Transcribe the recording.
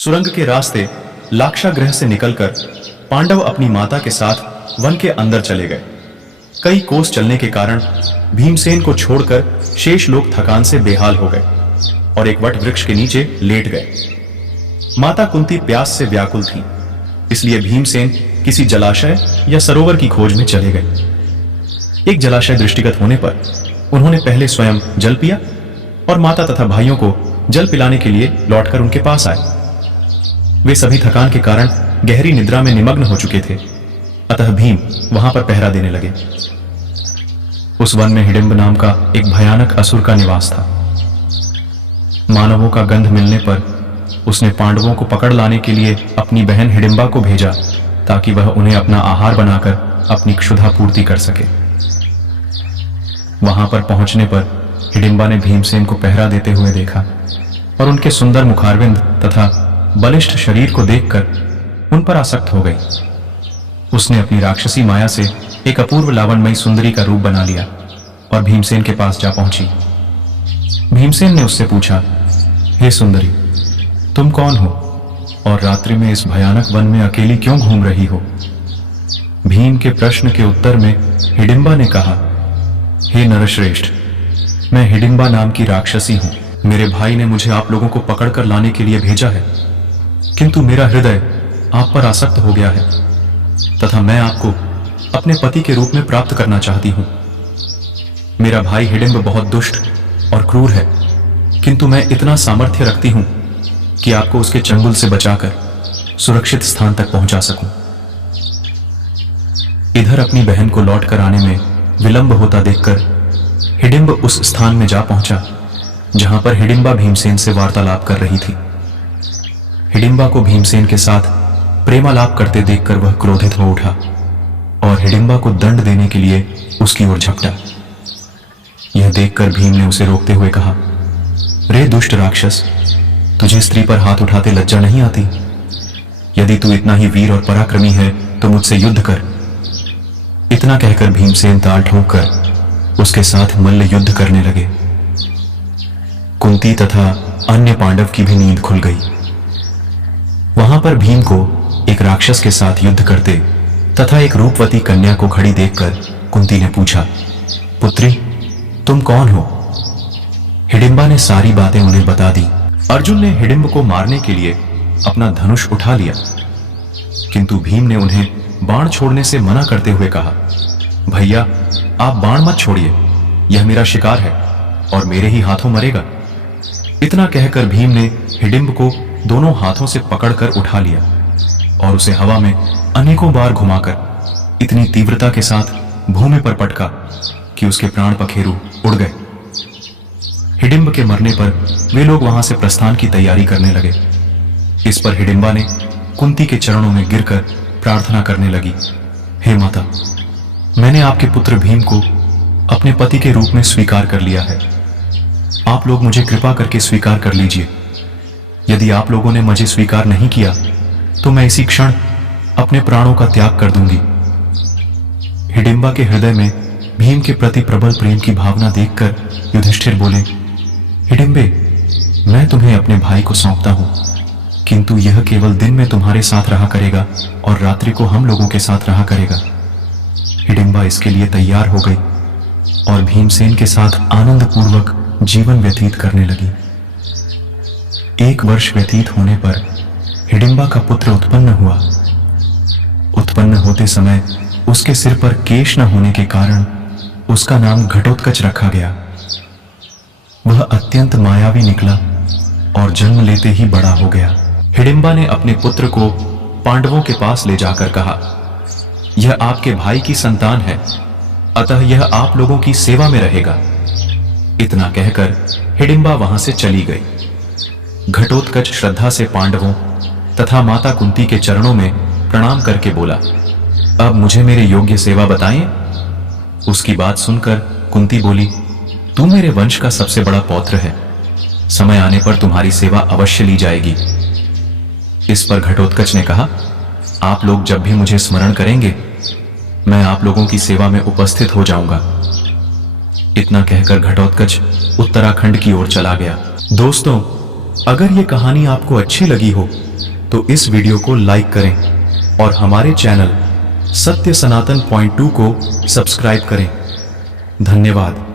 सुरंग के रास्ते लाक्षागृह से निकलकर पांडव अपनी माता के साथ वन के अंदर चले गए। कई कोस चलने के कारण भीमसेन को छोड़कर शेष लोग थकान से बेहाल हो गए और एक वट वृक्ष के नीचे लेट गए। माता कुंती प्यास से व्याकुल थी, इसलिए भीमसेन किसी जलाशय या सरोवर की खोज में चले गए। एक जलाशय दृष्टिगत होने पर उन्होंने पहले स्वयं जल पिया और माता तथा भाइयों को जल पिलाने के लिए लौटकर उनके पास आए। वे सभी थकान के कारण गहरी निद्रा में निमग्न हो चुके थे, अतः भीम वहां पर पहरा देने लगे। उस वन में हिडिंब नाम का एक भयानक असुर का निवास था। मानवों का गंध मिलने पर उसने पांडवों को पकड़ लाने के लिए अपनी बहन हिडिंबा को भेजा, ताकि वह उन्हें अपना आहार बनाकर अपनी क्षुधा पूर्ति कर सके। वहां पर पहुंचने पर हिडिंबा ने भीमसेन को पहरा देते हुए देखा और उनके सुंदर मुखारविंद तथा बलिष्ठ शरीर को देखकर उन पर आसक्त हो गई। उसने अपनी राक्षसी माया से एक अपूर्व लावण्यमयी सुंदरी का रूप बना लिया और भीमसेन के पास जा पहुंची। भीमसेन ने उससे पूछा, हे सुंदरी, तुम कौन हो और रात्रि में इस भयानक वन में अकेली क्यों घूम रही हो? भीम के प्रश्न के उत्तर में हिडिंबा ने कहा, हे नरश्रेष्ठ, मैं हिडिंबा नाम की राक्षसी हूं। मेरे भाई ने मुझे आप लोगों को पकड़कर लाने के लिए भेजा है, किंतु मेरा हृदय आप पर आसक्त हो गया है तथा मैं आपको अपने पति के रूप में प्राप्त करना चाहती हूं। मेरा भाई हिडिंब बहुत दुष्ट और क्रूर है, किंतु मैं इतना सामर्थ्य रखती हूं कि आपको उसके चंगुल से बचाकर सुरक्षित स्थान तक पहुंचा सकूं। इधर अपनी बहन को लौट कर आने में विलंब होता देखकर हिडिंब उस स्थान में जा पहुंचा जहां पर हिडिंबा भीमसेन से वार्तालाप कर रही थी। हिडिंबा को भीमसेन के साथ प्रेमालाप करते देखकर वह क्रोधित हो उठा और हिडिंबा को दंड देने के लिए उसकी ओर झपटा। यह देखकर भीम ने उसे रोकते हुए कहा, रे दुष्ट राक्षस, तुझे स्त्री पर हाथ उठाते लज्जा नहीं आती? यदि तू इतना ही वीर और पराक्रमी है तो मुझसे युद्ध कर। इतना कहकर भीमसेन ताल ठोककर उसके साथ मल्ल युद्ध करने लगे। कुंती तथा अन्य पांडव की भी नींद खुल गई। वहां पर भीम को एक राक्षस के साथ युद्ध करते तथा एक रूपवती कन्या को खड़ी देखकर कुंती ने पूछा, पुत्री, तुम कौन हो? हिडिंबा ने सारी बातें उन्हें बता दी। अर्जुन ने हिडिंब को मारने के लिए अपना धनुष उठा लिया, किंतु भीम ने उन्हें बाण छोड़ने से मना करते हुए कहा, भैया, आप बाण मत छोड़िए, यह मेरा शिकार है और मेरे ही हाथों मरेगा। इतना कहकर भीम ने हिडिंब को दोनों हाथों से पकड़कर उठा लिया और उसे हवा में अनेकों बार घुमाकर इतनी तीव्रता के साथ भूमि पर पटका कि उसके प्राण पखेरु उड़ गए। हिडिंब के मरने पर वे लोग वहां से प्रस्थान की तैयारी करने लगे। इस पर हिडिंबा ने कुंती के चरणों में गिरकर प्रार्थना करने लगी, हे माता, मैंने आपके पुत्र भीम को अपने पति के रूप में स्वीकार कर लिया है। आप लोग मुझे कृपा करके स्वीकार कर लीजिए। यदि आप लोगों ने मुझे स्वीकार नहीं किया तो मैं इसी क्षण अपने प्राणों का त्याग कर दूंगी। हिडिंबा के हृदय में भीम के प्रति प्रबल प्रेम की भावना देखकर युधिष्ठिर बोले, हिडिंबे, मैं तुम्हें अपने भाई को सौंपता हूं, किंतु यह केवल दिन में तुम्हारे साथ रहा करेगा और रात्रि को हम लोगों के साथ रहा करेगा। हिडिंबा इसके लिए तैयार हो गई और भीमसेन के साथ आनंद पूर्वक जीवन व्यतीत करने लगी। 1 वर्ष व्यतीत होने पर हिडिंबा का पुत्र उत्पन्न हुआ। उत्पन्न होते समय उसके सिर पर केश न होने के कारण उसका नाम घटोत्कच रखा गया। वह अत्यंत मायावी निकला और जन्म लेते ही बड़ा हो गया। हिडिंबा ने अपने पुत्र को पांडवों के पास ले जाकर कहा, यह आपके भाई की संतान है, अतः यह आप लोगों की सेवा में रहेगा। इतना कहकर हिडिंबा वहां से चली गई। घटोत्कच श्रद्धा से पांडवों तथा माता कुंती के चरणों में प्रणाम करके बोला, अब मुझे मेरे योग्य सेवा बताएं। उसकी बात सुनकर कुंती बोली, तू मेरे वंश का सबसे बड़ा पौत्र है, समय आने पर तुम्हारी सेवा अवश्य ली जाएगी। इस पर घटोत्कच ने कहा, आप लोग जब भी मुझे स्मरण करेंगे मैं आप लोगों की सेवा में उपस्थित हो जाऊंगा। इतना कहकर घटोत्कच उत्तराखंड की ओर चला गया। दोस्तों, अगर ये कहानी आपको अच्छी लगी हो तो इस वीडियो को लाइक करें और हमारे चैनल सत्य सनातन पॉइंट 2 को सब्सक्राइब करें। धन्यवाद।